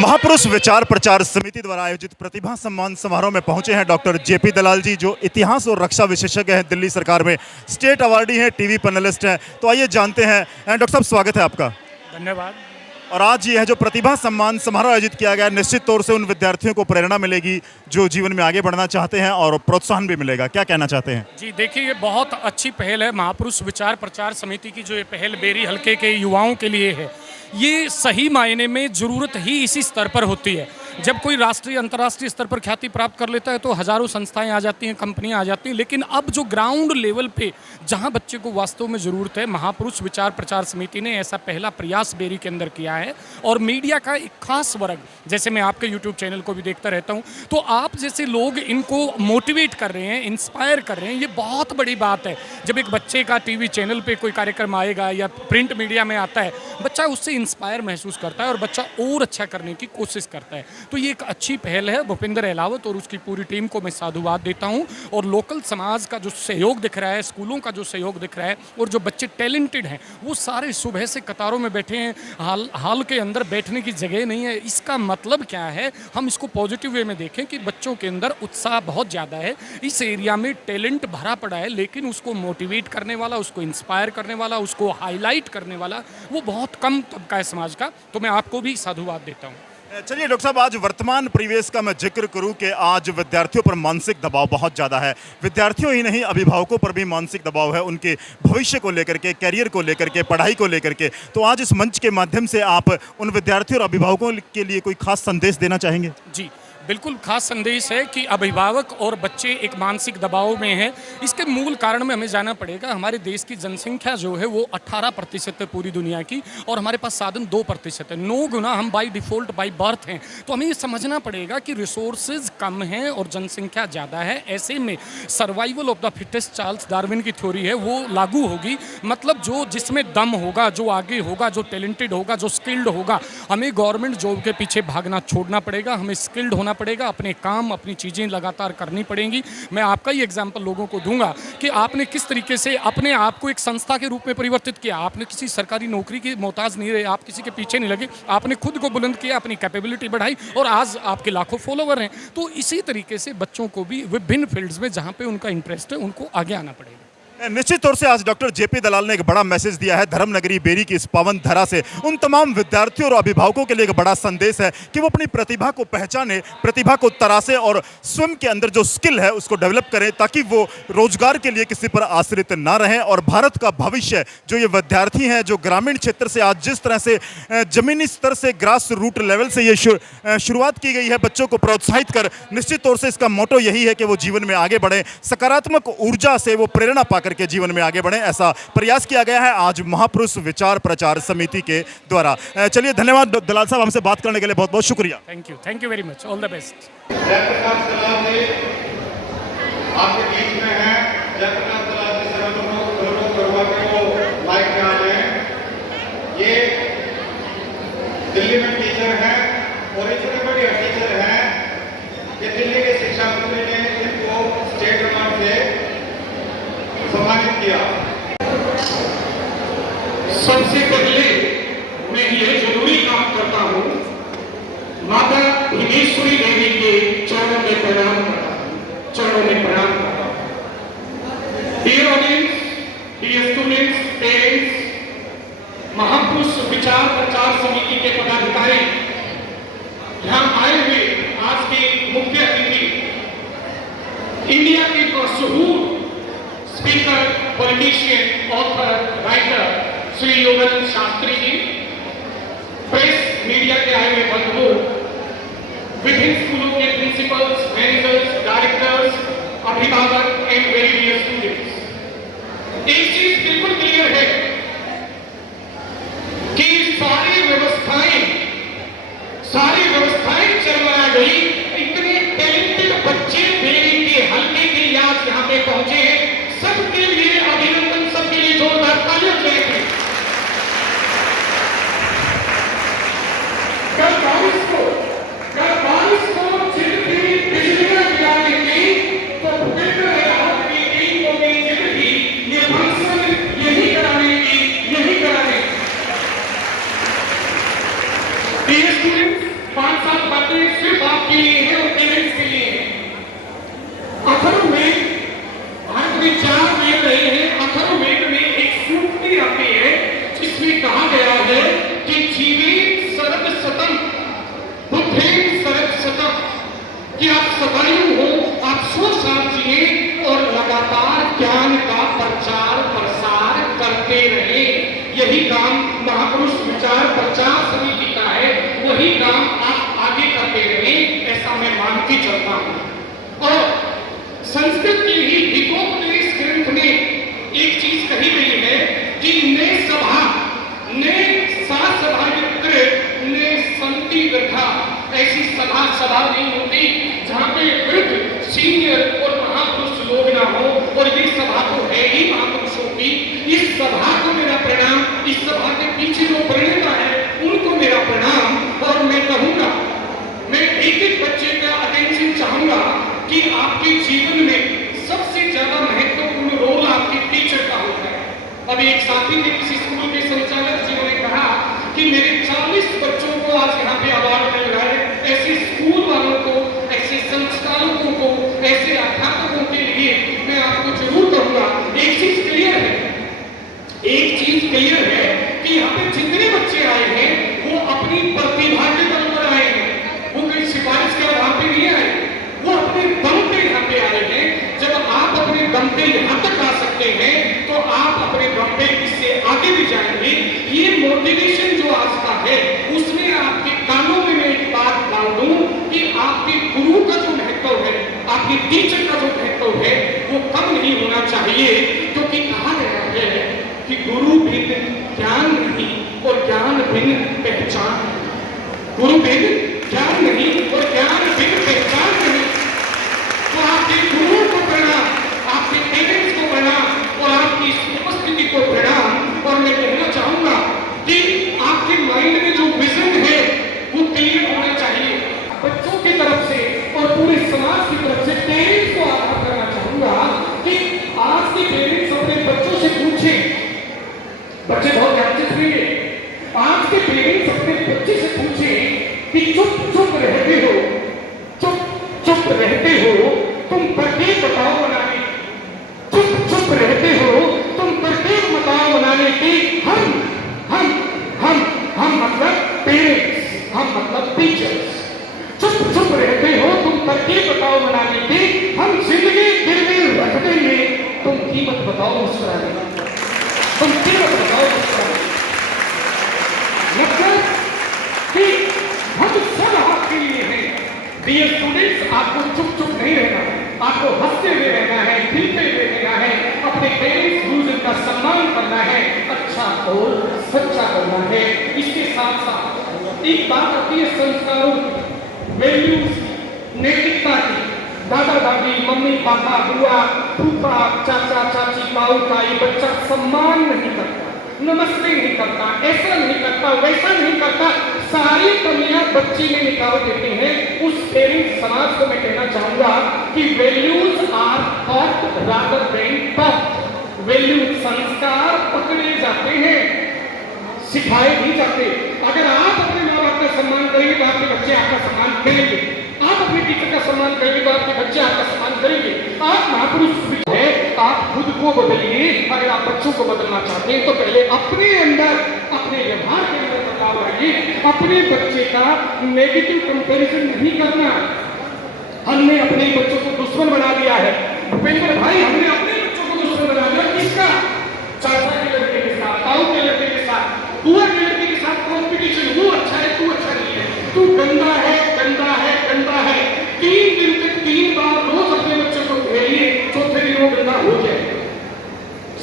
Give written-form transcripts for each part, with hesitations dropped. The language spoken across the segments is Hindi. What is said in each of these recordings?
महापुरुष विचार प्रचार समिति द्वारा आयोजित प्रतिभा सम्मान समारोह में पहुंचे हैं डॉक्टर जेपी दलाल जी, जो इतिहास और रक्षा विशेषज्ञ हैं, दिल्ली सरकार में स्टेट अवार्डी हैं, टीवी पैनलिस्ट हैं। तो आइए जानते हैं। डॉक्टर साहब, स्वागत है आपका। धन्यवाद। और आज यह जो प्रतिभा सम्मान समारोह आयोजित किया गया, निश्चित तौर से उन विद्यार्थियों को प्रेरणा मिलेगी जो जीवन में आगे बढ़ना चाहते हैं और प्रोत्साहन भी मिलेगा। क्या कहना चाहते हैं? जी देखिए, ये बहुत अच्छी पहल है। महापुरुष विचार प्रचार समिति की जो ये पहल बेरी हल्के के युवाओं के लिए है, ये सही मायने में ज़रूरत ही इसी स्तर पर होती है। जब कोई राष्ट्रीय अंतर्राष्ट्रीय स्तर पर ख्याति प्राप्त कर लेता है तो हज़ारों संस्थाएं आ जाती हैं, कंपनियां आ जाती हैं, लेकिन अब जो ग्राउंड लेवल पे जहां बच्चे को वास्तव में ज़रूरत है, महापुरुष विचार प्रचार समिति ने ऐसा पहला प्रयास बेरी के अंदर किया है। और मीडिया का एक खास वर्ग, जैसे मैं आपके यूट्यूब चैनल को भी देखता रहता हूँ, तो आप जैसे लोग इनको मोटिवेट कर रहे हैं, इंस्पायर कर रहे हैं, ये बहुत बड़ी बात है। जब एक बच्चे का टीवी चैनल पर कोई कार्यक्रम आएगा या प्रिंट मीडिया में आता है, बच्चा उससे इंस्पायर महसूस करता है और बच्चा और अच्छा करने की कोशिश करता है। तो ये एक अच्छी पहल है। भूपेंद्र अहलावत और उसकी पूरी टीम को मैं साधुवाद देता हूँ। और लोकल समाज का जो सहयोग दिख रहा है, स्कूलों का जो सहयोग दिख रहा है, और जो बच्चे टैलेंटेड हैं वो सारे सुबह से कतारों में बैठे हैं। हाल के अंदर बैठने की जगह नहीं है। इसका मतलब क्या है? हम इसको पॉजिटिव वे में देखें कि बच्चों के अंदर उत्साह बहुत ज़्यादा है, इस एरिया में टैलेंट भरा पड़ा है, लेकिन उसको मोटिवेट करने वाला, उसको इंस्पायर करने वाला, उसको हाईलाइट करने वाला वो बहुत कम तबका है समाज का। तो मैं आपको भी साधुवाद देता हूँ। चलिए डॉक्टर साहब, आज वर्तमान परिवेश का मैं जिक्र करूं कि आज विद्यार्थियों पर मानसिक दबाव बहुत ज़्यादा है। विद्यार्थियों ही नहीं, अभिभावकों पर भी मानसिक दबाव है, उनके भविष्य को लेकर के, करियर को लेकर के, पढ़ाई को लेकर के। तो आज इस मंच के माध्यम से आप उन विद्यार्थियों और अभिभावकों के लिए कोई खास संदेश देना चाहेंगे? जी बिल्कुल, खास संदेश है कि अभिभावक और बच्चे एक मानसिक दबाव में हैं। इसके मूल कारण में हमें जाना पड़ेगा। हमारे देश की जनसंख्या जो है वो 18% है पूरी दुनिया की, और हमारे पास साधन 2% है। 9 गुना हम बाई डिफ़ॉल्ट बाई बर्थ हैं। तो हमें ये समझना पड़ेगा कि रिसोर्सेज कम हैं और जनसंख्या ज़्यादा है। ऐसे में survival of the fittest, Charles Darwin की थ्योरी है, वो लागू होगी। मतलब जो जिसमें दम होगा, जो आगे होगा, जो टैलेंटेड होगा, जो स्किल्ड होगा, हमें गवर्नमेंट जॉब के पीछे भागना छोड़ना पड़ेगा। हमें स्किल्ड होना पड़ेगा, अपने काम, अपनी चीज़ें लगातार करनी पड़ेंगी। मैं आपका ही एग्जांपल लोगों को दूंगा कि आपने किस तरीके से अपने आप को एक संस्था के रूप में परिवर्तित किया। आपने किसी सरकारी नौकरी की मोहताज नहीं रहे, आप किसी के पीछे नहीं लगे, आपने खुद को बुलंद किया, अपनी कैपेबिलिटी बढ़ाई, और आज आपके लाखों फॉलोवर हैं। तो इसी तरीके से बच्चों को भी विभिन्न फील्ड्स में जहाँ पे उनका इंटरेस्ट है, उनको आगे आना पड़ेगा। निश्चित तौर से आज डॉक्टर जेपी दलाल ने एक बड़ा मैसेज दिया है। धर्मनगरी बेरी की इस पावन धरा से उन तमाम विद्यार्थियों और अभिभावकों के लिए एक बड़ा संदेश है कि वो अपनी प्रतिभा को पहचाने, प्रतिभा को तराशे और स्वयं के अंदर जो स्किल है उसको डेवलप करें, ताकि वो रोजगार के लिए किसी पर आश्रित ना रहें। और भारत का भविष्य जो ये विद्यार्थी हैं, जो ग्रामीण क्षेत्र से आज जिस तरह से जमीनी स्तर से ग्रास रूट लेवल से ये शुरुआत की गई है, बच्चों को प्रोत्साहित कर, निश्चित तौर से इसका मोटो यही है कि वो जीवन में आगे बढ़ें, सकारात्मक ऊर्जा से वो प्रेरणा पाकर के जीवन में आगे बढ़े। ऐसा प्रयास किया गया है आज महापुरुष विचार प्रचार समिति के द्वारा। चलिए, धन्यवाद दलाल साहब, हमसे बात करने के लिए बहुत बहुत शुक्रिया। Thank you very much, all the best. Jayaprakash Dalal ji आपके बीच में हैं। जयप्रकाश दलाल जी से अनुरोध करूंगा कि वो माइक में आ जाएं। ये दिल्ली में टीचर हैं और इतने बड़े टीचर हैं कि दिल्ली के शिक्षा मंत्री ने इनको स्टेट अवार्ड से सम्मानित किया। सबसे पहले मैं ये जरूरी काम करता हूँ, माता भुवनेश्वरी देवी के चरणों में प्रणाम करता हूँ, चरणों में प्रणाम करता हूँ। Dear audience, dear students, parents, महापुरुष विचार प्रचार समिति के पदाधिकारी, यहाँ आए हुए आज के मुख्य अतिथि, इंडिया के मशहूर speaker, politician, author, writer Shri Yogendra Shastri ji, press media के आए हुए बंधुओं, विभिन्न स्कूलों के प्रिंसिपल्स, मैनेजर्स, डायरेक्टर्स, अभिभावक एंड वेरी डियर स्टूडेंट्स, एक चीज बिल्कुल क्लियर है कि सारी व्यवस्थाएं चलवाई गई। इतने टैलेंटेड बच्चे बेरी के हल्के के आज यहाँ पे पहुंचे हैं, सबके लिए अभिनंदन, सबके लिए जोरदार तालियां चाहिए। कल बारिश को जितनी बिजलियां गिराने की, तो भूपेंद्र अहलावत की टीम को भी जितनी ये फंक्शन यही कराने की, यही कराने। डियर स्टूडेंट्स, आपके लिए है और पेरेंट्स के लिए है। अथर्ववेद, भारत में 4 वेद रहे हैं। अथर्ववेद में एक सूक्ति आती है जिसमें कहा गया है कि जीवेन शरद शतम बुद्धेन शरद शतम, कि आप सदायु हो, आप 100 साल जिए और लगातार ज्ञान का प्रचार प्रसार करते रहे। यही काम महापुरुष विचार प्रचार समिति का है, वही काम आप आगे करते रहे, ऐसा मैं मान के चलता हूं। और संस्कृत के ही हितोपदेश ग्रंथ में एक चीज कही गई है कि ने सभा ने सभा ने संति वृथा, ऐसी सभा नहीं होती जहां पे वृद्ध सीनियर और महापुरुष लोग ना हो। और ये सभा तो है ही महापुरुषों की। इस सभा को मेरा प्रणाम, इस सभा के पीछे जो प्रणेता है उनको मेरा प्रणाम। और मैं कहूंगा, मैं एक बच्चे का अटेंशन चाहूंगा कि आपके जीवन में सबसे ज्यादा महत्वपूर्ण रोल आपके टीचर का होता है। अभी एक साथी थे किसी स्कूल के संचालक, जिन्होंने कहा कि मेरे 40 बच्चों को आज यहाँ पे अवार्ड मिल रहा है। ऐसे स्कूल वालों को, ऐसे संचालकों को, ऐसे अध्यापकों के लिए मैं आपको जरूर कहूंगा, एक चीज क्लियर है, एक चीज क्लियर है कि यहाँ पे जितने बच्चे आए हैं वो अपनी प्रतिभा के बल पर आए हैं। वो कोई सिफारिश के आधार पे नहीं आए, वो अपने दम पे यहाँ पे आए हैं। जब आप अपने दम पे यहाँ तक आ सकते हैं तो आप अपने दम पे इससे आगे भी जाएंगे। ये मोटिवेशन जो आज का है, उसमें आपके कानों में मैं एक बात डाल दूं कि आपके गुरु का जो महत्व है, आपके टीचर का जो महत्व है, वो कम नहीं होना चाहिए। क्योंकि कहा गया है कि गुरु बिन ज्ञान नहीं और ज्ञान बिन पहचान। गुरु बिन ज्ञान नहीं और ज्ञान बिन पहचान नहीं। तो आपके गुरु को प्रणाम, आपके पेरेंट्स को प्रणाम और आपकी उपस्थिति को प्रणाम। और मैं कहना चाहूंगा कि आपके माइंड में जो विजन है वो क्लियर होना चाहिए। बच्चों की तरफ से और पूरे समाज की तरफ से पेरेंट्स को आगाह करना चाहूंगा कि आज के पेरेंट्स अपने बच्चों से पूछें, बच्चे बहुत ध्यान से सुनेंगे, आज के पेरेंट्स अपने बच्चे से पूछें कि चुप चुप रहते हो, चुप चुप रहते हो तुम प्रत्येक बताओ बनाने, चुप चुप रहते हो तुम प्रत्येक बताओ बनाने की हम मतलब पेरेंट्स, हम मतलब टीचर्स। चुप चुप रहते हो तुम प्रत्येक बताओ बनाने की हम जिंदगी गिरवी रख देंगे, तुम कीमत बताओ मुस्कुराने, तुम कीमत बताओ मुस्कुराने। मतलब कि हम सब आपके लिए हैं। डियर स्टूडेंट्स, आपको चुप चुप नहीं रहना, आपको हंसते हुए रहना है, खिलते हुए रहना है, अपने पेरेंट्स गुरुजन का सम्मान करना है, अच्छा और सच्चा करना है। इसके साथ साथ एक बात आती है संस्कारों की, वैल्यूज की, नैतिकता की। दादा दादी, मम्मी पापा, बुआ फूफा, चाचा चाची, ताऊ ताई बच्चा सम्मान नहीं करता, नमस्ते नहीं करता, ऐसा नहीं करता, वैसा नहीं करता, सारी कमियां बच्चे में निकाल देते हैं। उस पेरेंट्स समाज को मैं कहना चाहूंगा कि values are taught rather than taught. Values संस्कार पकड़े जाते हैं, सिखाए नहीं जाते। अगर आप अपने माँ बाप का सम्मान करेंगे तो आपके बच्चे आपका सम्मान करेंगे। आप अपने टीचर का सम्मान करेंगे तो आपके बच्चे आपका सम्मान करेंगे। आप महापुरुष है, आप खुद को बदलिए। अगर आप बच्चों को बदलना चाहते हैं तो पहले अपने अंदर, अपने व्यवहार के अंदर बदलाव लाइए। अपने बच्चे का नेगेटिव कंपैरिजन नहीं करना। हमने अपने बच्चों को दुश्मन बना दिया है भूपेंद्र भाई, हमने अपने बच्चों को दुश्मन बना दिया। किसका? चाचा के लड़के के साथ, ताऊ के लड़के के साथ, बुआ के लड़के के साथ कंपटीशन। वो अच्छा है, तू अच्छा नहीं है, तू गंदा है, गंदा है, गंदा है। 3 दिन तक 3 बार रोज अपने बच्चों को घेरिए, चौथे दिन वो गंदा हो जाए।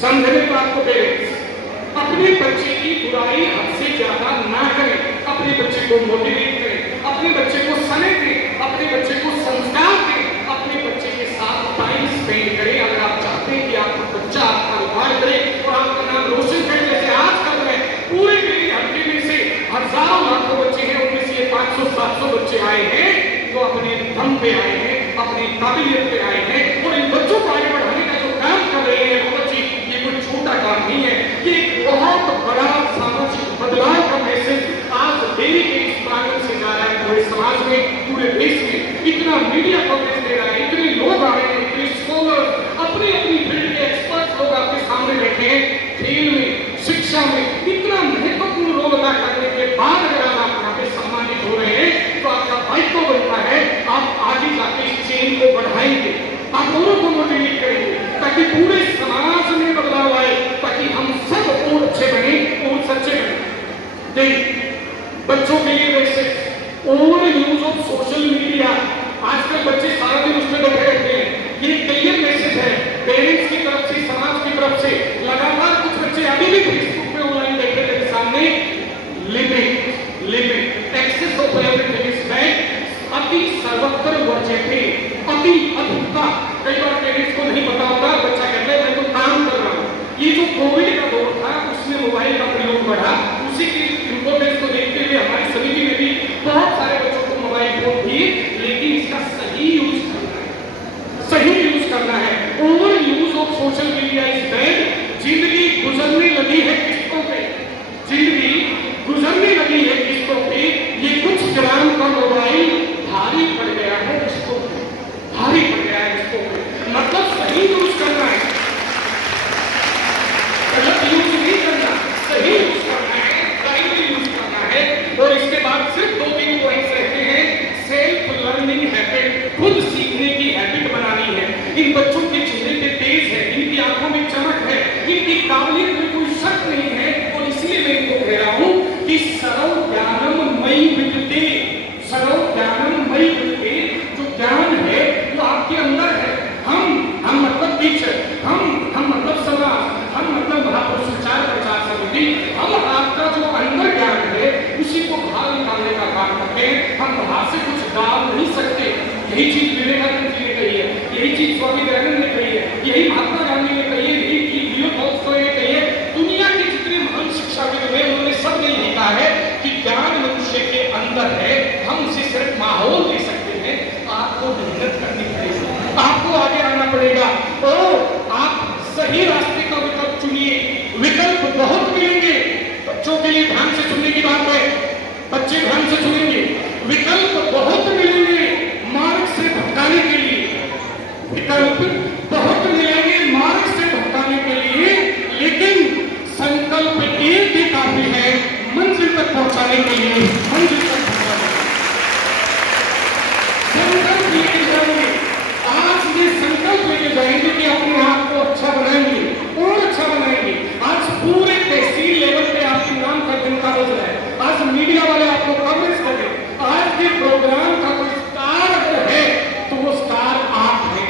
समझने को आपको पेरेंट्स अपने बच्चे की बुराई हद से ज्यादा ना करें, अपने बच्चे को मोटिवेट करें, अपने बच्चे को सने दें, अपने बच्चे को संस्कार दें, अपने बच्चे के साथ टाइम स्पेंड करें। अगर आप चाहते हैं कि आपका बच्चा आपका रिकॉर्ड करे और आपका नाम रोशन करे जैसे आज कर रहे हैं, पूरे मेरे हल्के में से हजारों लाखों बच्चे हैं, उनमें से 500-700 बच्चे आए हैं जो अपने दम पे आए हैं, अपनी काबिलियत पे आए हैं और इन बच्चों को आगे बढ़ाने का जो काम कर रहे हैं वो बच्चे, ये कोई छोटा काम नहीं है, ये एक बहुत बड़ा सामाजिक बदलाव का मैसेज आज डेली के इस प्रांगण से जा रहा है पूरे समाज में, पूरे देश में। मीडिया कवरेज दे रहा है, इतने लोग आ रहे हैं, इतने स्कॉलर, अपनी अपनी फील्ड के एक्सपर्ट लोग आपके सामने बैठे हैं। खेल में, शिक्षा में इतना महत्वपूर्ण रोल अदा करने के बाद अगर आप यहाँ पे सम्मानित हो रहे हैं तो आपका दायित्व बनता है आप आगे जाके इस चेन को बढ़ाएंगे, आप औरों को मोटिवेट करेंगे ताकि पूरे समाज में बदलाव आए, ताकि हम सब और अच्छे बने और सच्चे बने। देख, बच्चों के लिए वैसे over use of social media, आजकल बच्चे सारा दिन उसमें बैठे रहते हैं। ये क्लियर मैसेज है पेरेंट्स की तरफ से, समाज की तरफ से। लगातार कुछ बच्चे अभी भी फेसबुक पे ऑनलाइन बैठे मेरे सामने। Limit excess of everything is bad, अति सर्वत्र वर्ज्यते, अति अधिकता। कई बार पेरेंट्स को नहीं पता होता, बच्चा कहता है मैं तो काम कर रहा हूँ। ये जो कोविड का दौर था उसमें मोबाइल का प्रयोग बढ़ा, उसी की इंपॉर्टेंस को देखते हुए हमारी समिति में भी बहुत सारे बच्चों को मोबाइल फोन दिए, लेकिन इसका सही यूज करना है, सही यूज करना है। Over use of social media is bad. जिंदगी गुजरने लगी है किस्तों पे, जिंदगी गुजरने लगी है किस्तों पे। ये कुछ ग्राम का मोबाइल भारी पड़ गया है किस्तों पे, भारी पड़ गया है किस्तों पे। मतलब सही यूज करना है, गलत यूज नहीं करना, सही यूज करना है, टाइमली यूज करना है। और इसके बाद सिर्फ 2-3 पॉइंट्स रहते हैं। सेल्फ लर्निंग हैबिट, खुद सीखने की हैबिट बनानी है। इन बच्चों के चेहरे पे तेज है, इनकी आंखों में चमक है, इनकी काबिलियत में कोई शक नहीं है। और इसलिए मैं इनको कह रहा हूं कि सर्व ज्ञानम मयि विद्यते, सर्व ज्ञानम मयि विद्यते। जो ज्ञान है वो आपके अंदर है। हम मतलब टीचर, हम मतलब समाज, हम मतलब महापुरुष विचार प्रचार समिति, हम आपका जो अंदर ज्ञान है उसी को बाहर निकालने का काम करते हैं। हम बाहर से कुछ डाल नहीं सकते। यही चीज विवेकानंद जी ने कही है, यही चीज स्वामी दयानंद ने कही है, यही महात्मा गांधी ने कही है, यही चीज लियो टॉल्स्टॉय ने कही है। दुनिया के जितने महान शिक्षाविद हुए उन्होंने सब ने लिखा है कि ज्ञान मनुष्य के अंदर है, हम उसे सिर्फ माहौल दे सकते हैं। आपको मेहनत करनी पड़ेगी, आपको आगे आना पड़ेगा और आप सही रास्ते का विकल्प चुनिए। विकल्प बहुत मिलेंगे, बच्चों के लिए ध्यान से सुनने की बात है, बच्चे ध्यान से सुनेंगे। विकल्प बहुत मिलेंगे मार्ग से भटकाने के लिए, विकल्प बहुत मिलेंगे मार्ग से भटकाने के लिए, लेकिन संकल्प एक ही काफी है मंजिल तक पहुंचाने के लिए। मंजिल तक पहुंचाने संकल्प लेके जाएंगे, आज ये संकल्प लेके जाएंगे कि अपने आप को अच्छा बनाएंगे और अच्छा बनाएंगे। आज पूरे तहसील लेवल पे आपके नाम का घंटा बज रहा है, आज मीडिया वाले आपको कवरेज कर रहे हैं। आज के प्रोग्राम का कोई स्टार अगर है तो वो स्टार आप हैं।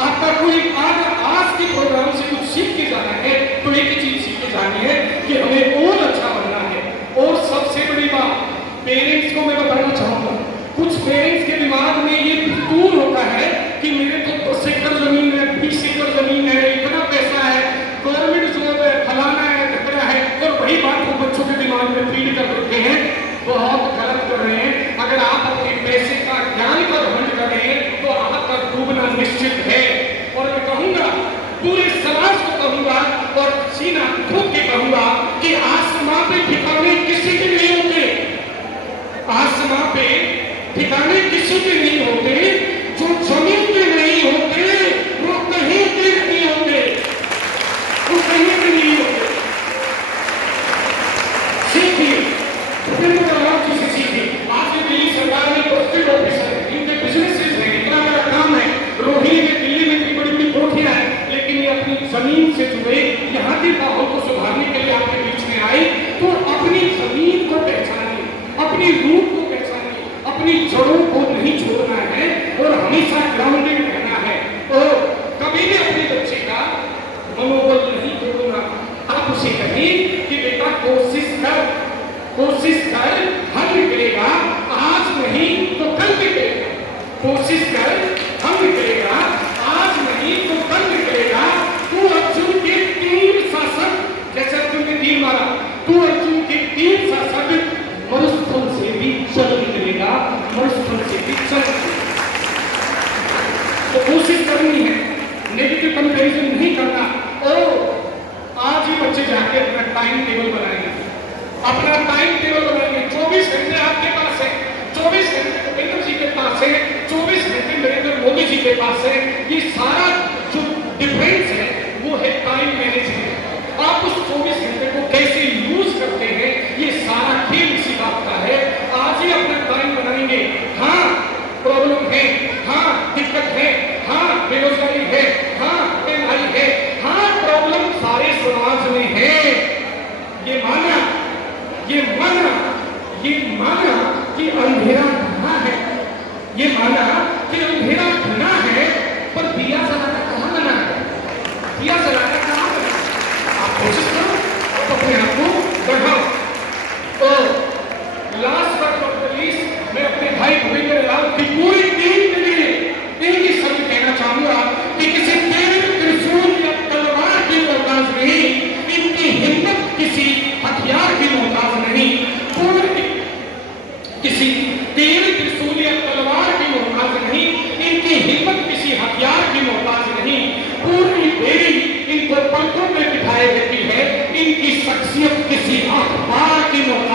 आपका कोई आज के प्रोग्राम से कुछ सीख के जाना है तो एक ही चीज सीख के जानी है कि हमें और अच्छा बनना है। और सबसे बड़ी बात पेरेंट्स को मैं बताना चाहूंगा, कुछ पेरेंट्स के दिमाग में ये फितूर होता है कि मेरे तो 10 एकड़ जमीन है, 20 एकड़ जमीन है, इतना पैसा है, गवर्नमेंट जॉब है, फलाना है, ढकना है, और वही बात को बच्चों के दिमाग में फीड कर देते हैं। बहुत गलत कर रहे हैं। अगर आप अपने पैसे का ज्ञान का घमंड कर रहे हैं तो आपका डूबना निश्चित है। और मैं कहूंगा, पूरे समाज को कहूंगा और सीना ठोक के कहूंगा कि आसमां पे ठिकाने किसी के नहीं होते, आसमां पे ठिकाने किसी के नहीं होते। जो जमीन के नहीं होते वो कहीं के नहीं होते, वो कहीं के नहीं होते। सीखिए, किसी सीखिए। आज दिल्ली सरकार में पोस्टेड ऑफिसर, इनके बिजनेसेस हैं, इतना बड़ा काम है। रोहिणी में दिल्ली में भी बड़ी बड़ी कोठियां हैं, लेकिन ये अपनी जमीन से जुड़े, यहाँ के माहौल को सुधारने के लिए आपके बीच में आए। तो अपनी जमीन को पहचानिए, अपनी रूट को पहचानिए, अपनी जड़ों को नहीं छोड़ना है और हमेशा ग्राउंडेड रहना है। और कभी भी अपने बच्चे का मनोबल नहीं तोड़ना। आप उसे कहिए कि बेटा कोशिश कर, कोशिश कर, हम निकलेगा, आज नहीं तो कल निकलेगा। कोशिश कर, हम निकलेगा, आज नहीं तो कल निकलेगा। तू अर्जुन के 3 शासक, जैसे अर्जुन ने 3 मारा, तू अर्जुन के 3 शासक मरुस्थल से भी चल निकलेगा, मरुस्थल से भी चल निकलेगा। तो कोशिश करनी है, नेगेटिव कंपैरिजन नहीं करना। और आज ही बच्चे जाके अपना टाइम टेबल बनाएंगे, अपना टाइम टेबल बनाएंगे। 24 घंटे आपके पास है, 24 घंटे भूपेंद्र जी के पास है, 24 घंटे के पास है। ये सारा जो डिफरेंस है वो है टाइम मैनेजमेंट। आप उस 24 घंटे को कैसे यूज करते हैं, ये सारा खेल इसी बात का है। आज ही अपना टाइम बनाएंगे। हाँ प्रॉब्लम है, हाँ दिक्कत है, हाँ बेरोजगारी है, हाँ महंगाई है, हाँ प्रॉब्लम सारे समाज में है। ये माना, ये माना, ये माना कि अंधेरा घना है, ये माना कि अंधेरा घना है, पर दिया जलाना कहाँ मना है? दिया जलाना कहाँ मना है? आप कोशिश करो, आप अपने आप को बढ़ाओ। तो लास्ट बट नॉट लीस्ट मैं अपने भाई भूपेंद्र लाल की पूरी टीम के लिए एक ही शब्द कहना चाहूंगा कि किसी तेज त्रिशूल या तलवार की मोहताज नहीं, इनकी हिम्मत किसी हथियार की मोहताज नहीं, पूरी किसी तेज त्रिशूल या तलवार की मोहताज नहीं, इनकी हिम्मत किसी हथियार की मोहताज नहीं। पूरी बेरी इनको पंखों में बिठाए रहती है, इनकी शख्सियत किसी अखबार की मोहताज